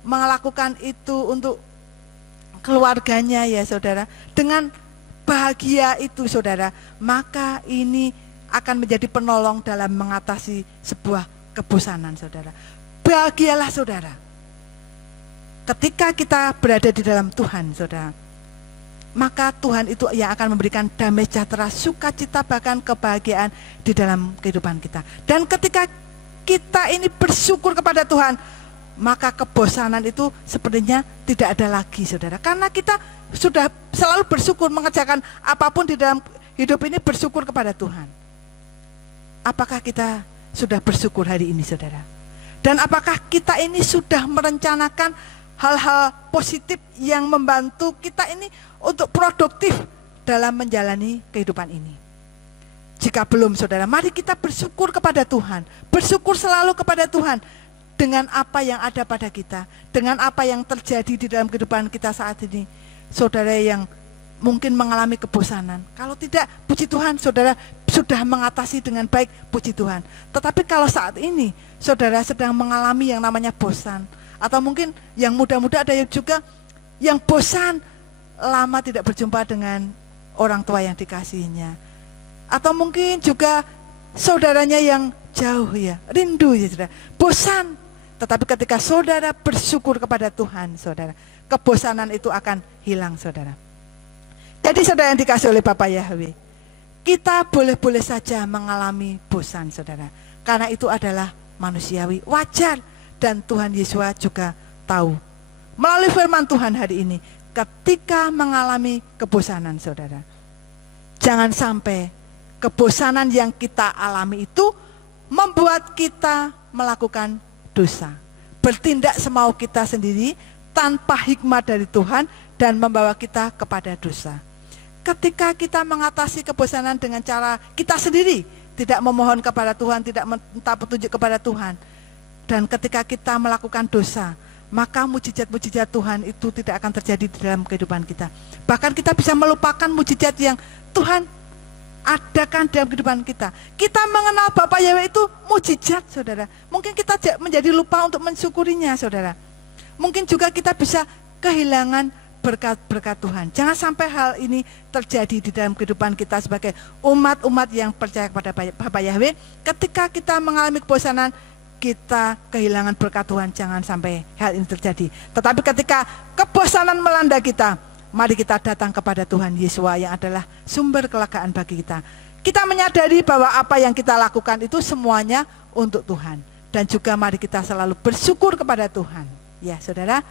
melakukan itu untuk keluarganya, ya saudara. Dengan bahagia itu, saudara, maka ini akan menjadi penolong dalam mengatasi sebuah kebosanan, saudara. Bahagialah, saudara, ketika kita berada di dalam Tuhan, saudara. Maka Tuhan itu yang akan memberikan damai sejahtera, sukacita, bahkan kebahagiaan di dalam kehidupan kita. Dan ketika kita ini bersyukur kepada Tuhan, maka kebosanan itu sepertinya tidak ada lagi, saudara. Karena kita sudah selalu bersyukur, mengerjakan apapun di dalam hidup ini bersyukur kepada Tuhan. Apakah kita sudah bersyukur hari ini, saudara? Dan apakah kita ini sudah merencanakan hal-hal positif yang membantu kita ini untuk produktif dalam menjalani kehidupan ini? Jika belum, saudara, mari kita bersyukur kepada Tuhan. Bersyukur selalu kepada Tuhan dengan apa yang ada pada kita, dengan apa yang terjadi di dalam kehidupan kita saat ini. Saudara yang mungkin mengalami kebosanan, kalau tidak, puji Tuhan, saudara sudah mengatasi dengan baik, puji Tuhan. Tetapi kalau saat ini saudara sedang mengalami yang namanya bosan, atau mungkin yang muda-muda ada juga yang bosan lama tidak berjumpa dengan orang tua yang dikasihinya, atau mungkin juga saudaranya yang jauh, ya, rindu, ya saudara, bosan. Tetapi ketika saudara bersyukur kepada Tuhan, saudara, kebosanan itu akan hilang, saudara. Jadi saudara yang dikasihi oleh Bapa Yahweh, kita boleh-boleh saja mengalami bosan, saudara, karena itu adalah manusiawi, wajar. Dan Tuhan Yesus juga tahu. Melalui firman Tuhan hari ini, ketika mengalami kebosanan, saudara, jangan sampai kebosanan yang kita alami itu membuat kita melakukan dosa, bertindak semau kita sendiri tanpa hikmat dari Tuhan dan membawa kita kepada dosa. Ketika kita mengatasi kebosanan dengan cara kita sendiri, tidak memohon kepada Tuhan, tidak minta petunjuk kepada Tuhan, dan ketika kita melakukan dosa, maka mujizat-mujizat Tuhan itu tidak akan terjadi di dalam kehidupan kita. Bahkan kita bisa melupakan mujizat yang Tuhan adakan dalam kehidupan kita. Kita mengenal Bapa Yahweh itu mujizat, saudara. Mungkin kita menjadi lupa untuk mensyukurinya, saudara. Mungkin juga kita bisa kehilangan berkat-berkat Tuhan. Jangan sampai hal ini terjadi di dalam kehidupan kita sebagai umat-umat yang percaya kepada Bapa Yahweh. Ketika kita mengalami kebosanan, kita kehilangan berkat Tuhan. Jangan sampai hal ini terjadi. Tetapi ketika kebosanan melanda kita, mari kita datang kepada Tuhan Yesus yang adalah sumber kelegaan bagi kita. Kita menyadari bahwa apa yang kita lakukan itu semuanya untuk Tuhan. Dan juga mari kita selalu bersyukur kepada Tuhan. Ya, saudara,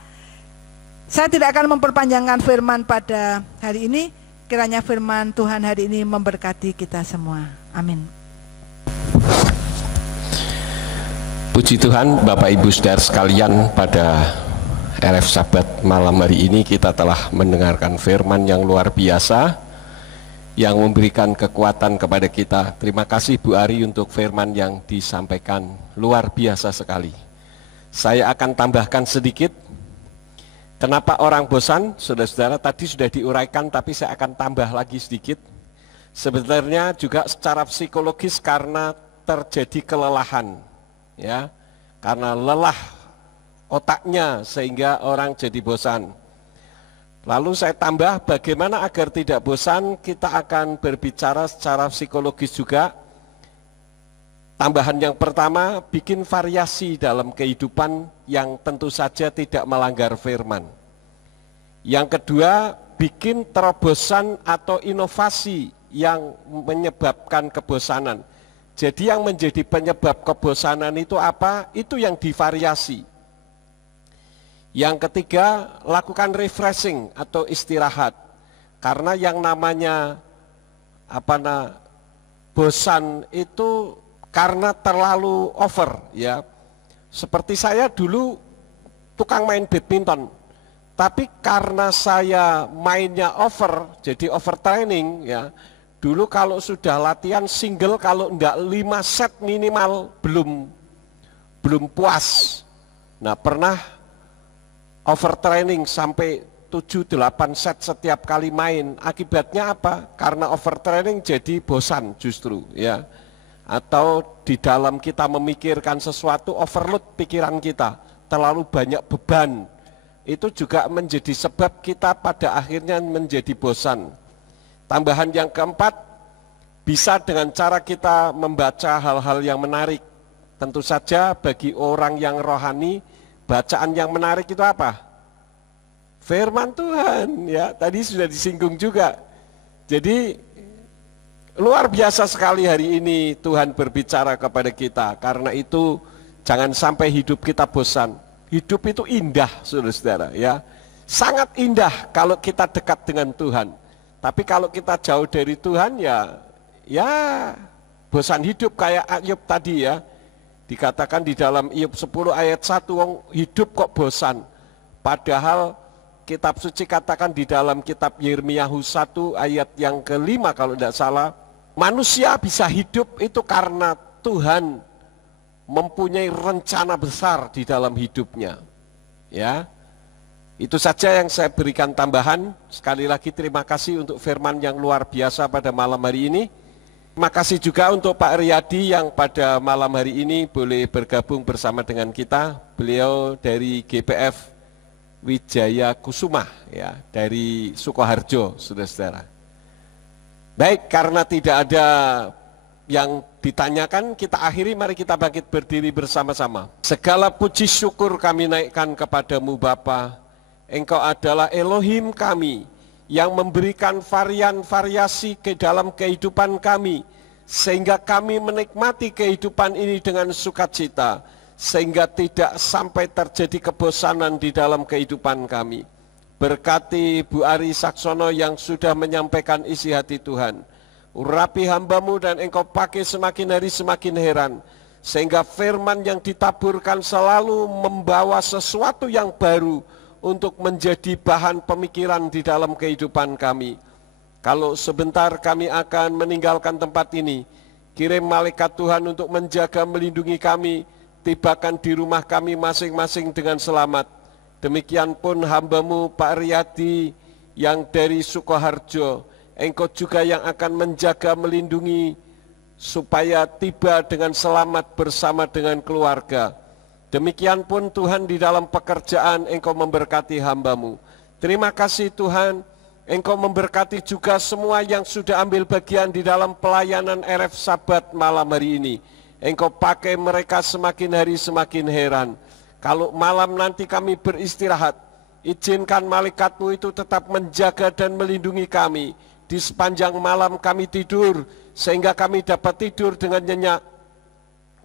saya tidak akan memperpanjangkan firman pada hari ini. Kiranya firman Tuhan hari ini memberkati kita semua. Amin. Puji Tuhan, Bapak Ibu Saudara sekalian, pada RF Sabat malam hari ini kita telah mendengarkan firman yang luar biasa yang memberikan kekuatan kepada kita. Terima kasih Bu Ari untuk firman yang disampaikan, luar biasa sekali. Saya akan tambahkan sedikit. Kenapa orang bosan? Saudara-saudara, tadi sudah diuraikan, tapi saya akan tambah lagi sedikit. Sebenarnya juga secara psikologis karena terjadi kelelahan, ya, karena lelah otaknya sehingga orang jadi bosan. Lalu saya tambah bagaimana agar tidak bosan, kita akan berbicara secara psikologis juga. Tambahan yang pertama, bikin variasi dalam kehidupan yang tentu saja tidak melanggar firman. Yang kedua, bikin terobosan atau inovasi yang menyebabkan kebosanan. Jadi yang menjadi penyebab kebosanan itu apa? Itu yang divariasi. Yang ketiga, lakukan refreshing atau istirahat. Karena yang namanya bosan itu karena terlalu over, ya. Seperti saya dulu tukang main badminton, tapi karena saya mainnya over, jadi overtraining, ya. Dulu kalau sudah latihan single, kalau enggak 5 set minimal belum puas. Nah, pernah overtraining sampai 7-8 set setiap kali main. Akibatnya apa? Karena overtraining jadi bosan justru, ya. Atau di dalam kita memikirkan sesuatu, overload pikiran kita, terlalu banyak beban, itu juga menjadi sebab kita pada akhirnya menjadi bosan. Tambahan yang keempat, bisa dengan cara kita membaca hal-hal yang menarik. Tentu saja bagi orang yang rohani, bacaan yang menarik itu apa? Firman Tuhan, ya, tadi sudah disinggung juga. Jadi luar biasa sekali hari ini Tuhan berbicara kepada kita. Karena itu jangan sampai hidup kita bosan. Hidup itu indah, saudara-saudara, ya. Sangat indah kalau kita dekat dengan Tuhan. Tapi kalau kita jauh dari Tuhan, ya bosan hidup kayak Ayub tadi, ya. Dikatakan di dalam Ayub 10 ayat 1, wong hidup kok bosan. Padahal kitab suci katakan di dalam kitab Yeremia 1 ayat yang ke-5 kalau tidak salah, manusia bisa hidup itu karena Tuhan mempunyai rencana besar di dalam hidupnya. Ya, itu saja yang saya berikan tambahan. Sekali lagi terima kasih untuk firman yang luar biasa pada malam hari ini. Terima kasih juga untuk Pak Riyadi yang pada malam hari ini boleh bergabung bersama dengan kita. Beliau dari GPF Wijaya Kusuma, ya, dari Sukoharjo, saudara-saudara. Baik, karena tidak ada yang ditanyakan, kita akhiri, mari kita bangkit berdiri bersama-sama. Segala puji syukur kami naikkan kepadamu Bapa. Engkau adalah Elohim kami yang memberikan variasi ke dalam kehidupan kami, sehingga kami menikmati kehidupan ini dengan sukacita, sehingga tidak sampai terjadi kebosanan di dalam kehidupan kami. Berkati Bu Ari Saksono yang sudah menyampaikan isi hati Tuhan. Urapi hamba-Mu dan Engkau pakai semakin hari semakin heran. Sehingga firman yang ditaburkan selalu membawa sesuatu yang baru untuk menjadi bahan pemikiran di dalam kehidupan kami. Kalau sebentar kami akan meninggalkan tempat ini, kirim malaikat Tuhan untuk menjaga melindungi kami, tibakan di rumah kami masing-masing dengan selamat. Demikian pun hamba-Mu Pak Riyadi yang dari Sukoharjo, Engkau juga yang akan menjaga, melindungi, supaya tiba dengan selamat bersama dengan keluarga. Demikian pun Tuhan di dalam pekerjaan Engkau memberkati hamba-Mu. Terima kasih Tuhan, Engkau memberkati juga semua yang sudah ambil bagian di dalam pelayanan RF Sabat malam hari ini. Engkau pakai mereka semakin hari semakin heran. Kalau malam nanti kami beristirahat, izinkan malaikat-Mu itu tetap menjaga dan melindungi kami. Di sepanjang malam kami tidur, sehingga kami dapat tidur dengan nyenyak.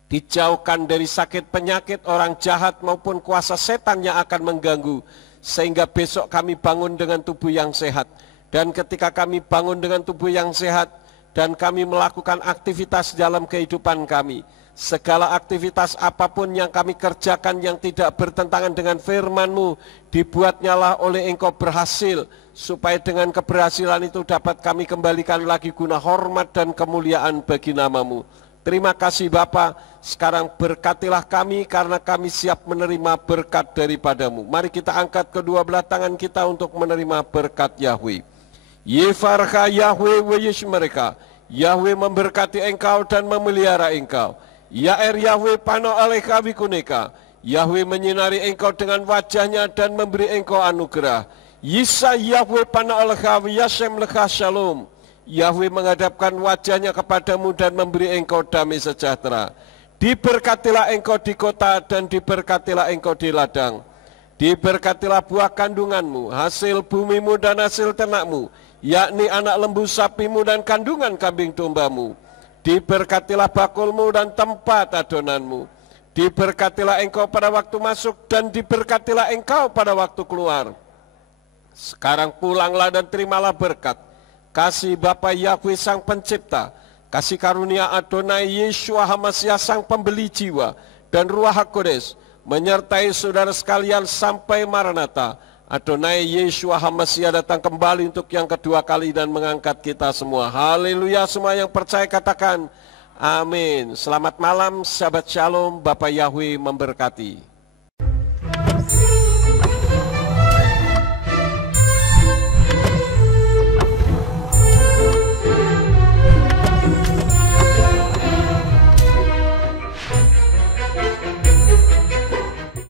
Dijauhkan dari sakit penyakit orang jahat maupun kuasa setan yang akan mengganggu. Sehingga besok kami bangun dengan tubuh yang sehat. Dan ketika kami bangun dengan tubuh yang sehat, dan kami melakukan aktivitas dalam kehidupan kami, segala aktivitas apapun yang kami kerjakan yang tidak bertentangan dengan firman-Mu, dibuatnyalah oleh Engkau berhasil, supaya dengan keberhasilan itu dapat kami kembalikan lagi guna hormat dan kemuliaan bagi nama-Mu. Terima kasih Bapa, sekarang berkatilah kami karena kami siap menerima berkat daripada-Mu. Mari kita angkat kedua belah tangan kita untuk menerima berkat Yahweh. Yefarcha Yahweh weyesh mereka, Yahweh memberkati engkau dan memelihara engkau. Yaer Yahweh pano alecha wikuneka, Yahweh menyinari engkau dengan wajahnya dan memberi engkau anugerah. Yisa Yahweh pano alecha wiyashem lecha shalom, Yahweh menghadapkan wajahnya kepadamu dan memberi engkau damai sejahtera. Diberkatilah engkau di kota dan diberkatilah engkau di ladang. Diberkatilah buah kandunganmu, hasil bumimu dan hasil ternakmu, yakni anak lembu sapimu dan kandungan kambing dombamu. Diberkatilah bakulmu dan tempat adonanmu. Diberkatilah engkau pada waktu masuk dan diberkatilah engkau pada waktu keluar. Sekarang pulanglah dan terimalah berkat kasih Bapa Yahweh Sang Pencipta, kasih karunia Adonai Yeshua HaMashiach Sang Pembeli jiwa, dan Ruach HaKodes menyertai saudara sekalian sampai Maranatha. Adonai Yeshua HaMashiach datang kembali untuk yang kedua kali dan mengangkat kita semua. Haleluya, semua yang percaya katakan amin. Selamat malam, sahabat Shalom, Bapak Yahweh memberkati.